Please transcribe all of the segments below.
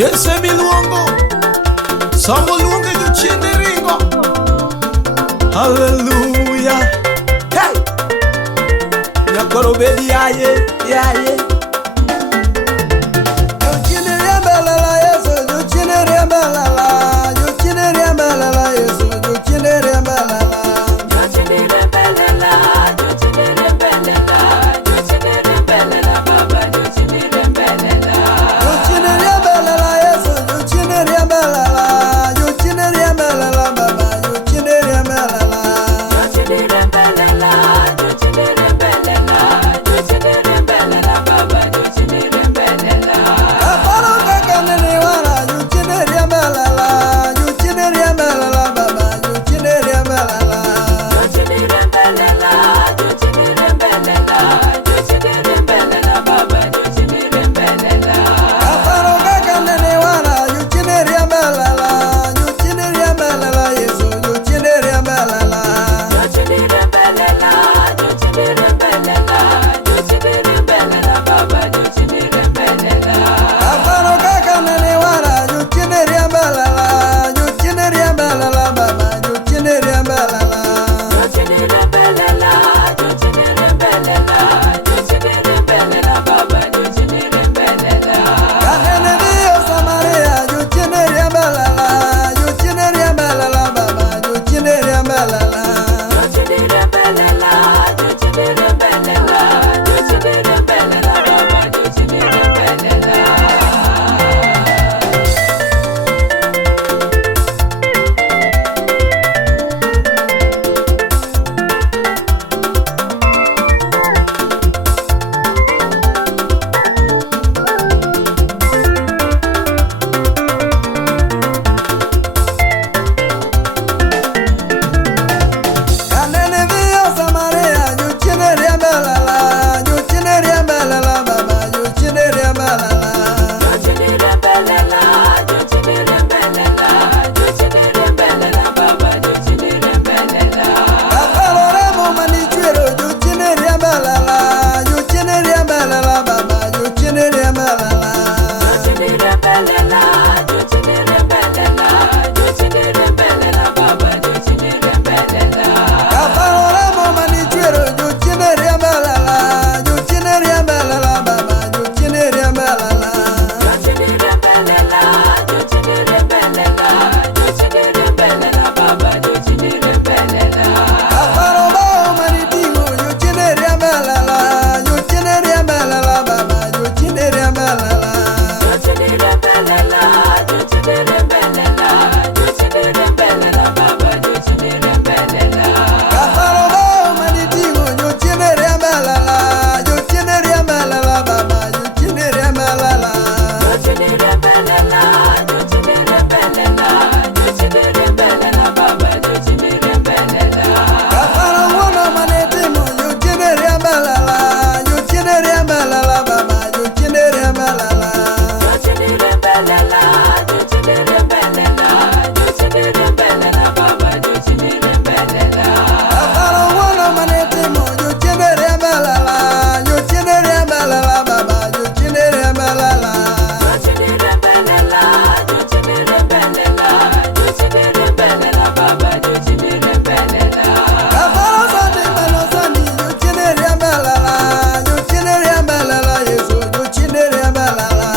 Yese miluongo Samo luonge jochiende ringo. Hallelujah. Hey! Nyakoro bedi yaye. Jochiende riembelala Yesu, jochiende riembelala, jochiende riembelala Yesu, jochiende riembelala. Jochiende riembelala, jochiende riembelala, jochiende riembelala Baba, jochiende riembelala. Jochiende riembelala Yesu, jochiende riembelala, jochiende riembelala Baba, jochiende riembelala. Jochiende riembelala, jochiende riembelala, jochiende riembelala Baba, jochiende riembelala. Kaparo kakanene wala, jochiende riembelala, jochiende riembelala Baba, jochiende riembelala. Jochiende riembelala, jochiende riembelala, jochiende riembelala Baba, jochiende riembelala. Kaparo kakanene wala, jochiende riembelala, jochiende riembelala Yesu, jochiende riembelala. Jochiende riembelala, jochiende riembelala, jochiende riembelala Baba, jochiende riembelala. Kaparo kakanene wala, jochiende riembelala, jochiende riembelala Baba, jochiende riembelala. Jochiende riembelala, jochiende riembelala, jochiende riembelala Baba, jochiende riembelala. Kanene dio Samaria, jochiende riembelala, jochiende riembelala Baba, jochiende riembelala. Jochiende riembelala, jochiende riembelala, jochiende riembelala Baba, jochiende riembelala. Kanene dio Samaria, jochiende riembelala, jochiende riembelala Baba, jochiende riembelala. Jochiende riembelala, jochiende riembelala, jochiende riembelala Baba, jochiende riembelala. Kaparo remo manichwero, jochiende riembelala, jochiende riembelala Baba, jochiende riembelala. Jochiende riembelala, jochiende riembelala, jochiende riembelala Baba, jochiende riembelala. Kaparo remo manichwero, jochiende riembelala, jochiende riembelala Baba, jochiende riembelala. Jochiende riembelala, jochiende riembelala, jochiende riembelala Baba, jochiende riembelala. Kaparo bao manitingo, jochiende riembelala, jochiende riembelala Baba, jochiende riembelala. Jochiende riembelala, jochiende riembelala, jochiende riembelala Baba, jochiende riembelala. Kaparo bao manitingo, jochiende riembelala, jochiende riembelala Baba, jochiende riembelala. Jochiende riembelala, jochiende riembelala, jochiende riembelala Baba, jochiende riembelala. Kaparo wono manetimo, jochiende riembelala, jochiende riembelala Baba, jochiende riembelala. Jochiende riembelala, jochiende riembelala, jochiende riembelala Baba, jochiende riembelala. Kaparo wono manetimo, jochiende riembelala, jochiende riembelala Baba, jochiende riembelala. Jochiende riembelala, jochiende riembelala, jochiende riembelala Baba, jochiende riembelala. Kaparo sani mano sani, jochiende riembelala, jochiende riembelala Yesu, jochiende riembelala.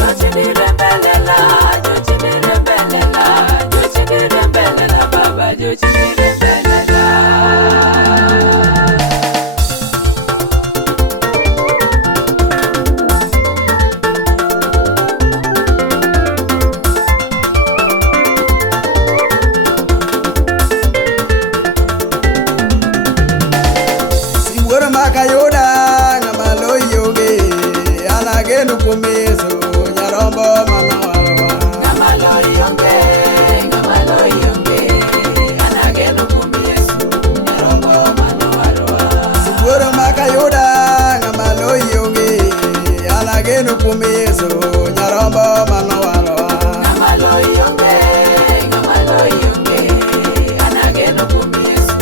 Jochiende riembelala, jochiende riembelala, jochiende riembelala Baba, jochiende riembelala. Sibuoro makayoda, ng'ama loyonge, an ageno kuom Yesu, nyarombo manowarwa. Ng'ama loyonge, ng'ama loyonge, an ageno kuom Yesu, nyarombo manowarwa. Sibuoro makayoda, ng'ama loyonge, an ageno kuom Yesu, nyarombo manowarwa. Ng'ama loyonge, ng'ama loyonge, an ageno kuom Yesu,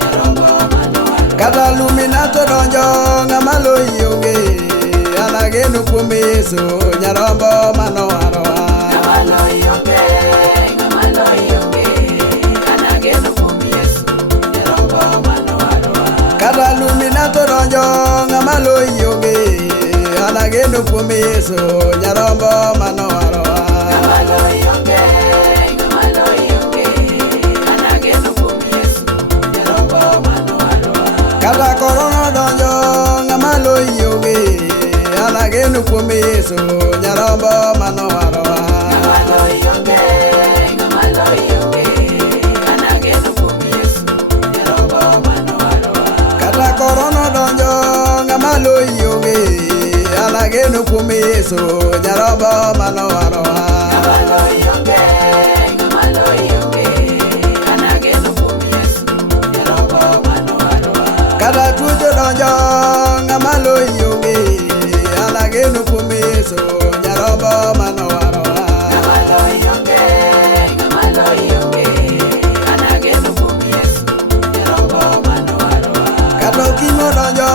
nyarombo manowarwa. Kata luminato donjo, ng'ama loyonge, an ageno kuom Yesu, nyarombo manowarwa. Kata luminato donjo ng'ama loyi onge, an ageno kuom Yesu nyarombo manowarowa. Kata korona donjo ng'ama loyi onge, an ageno kuom Yesu nyarombo manowarowa. Kata korona donjo ng'ama loyi onge, an ageno kuom Yesu nyarombo manowarowa. Kata tuoche donjo ng'ama loyi onge, an ageno kuom Yesu nyarombo manowarowa. Kata okimo donjo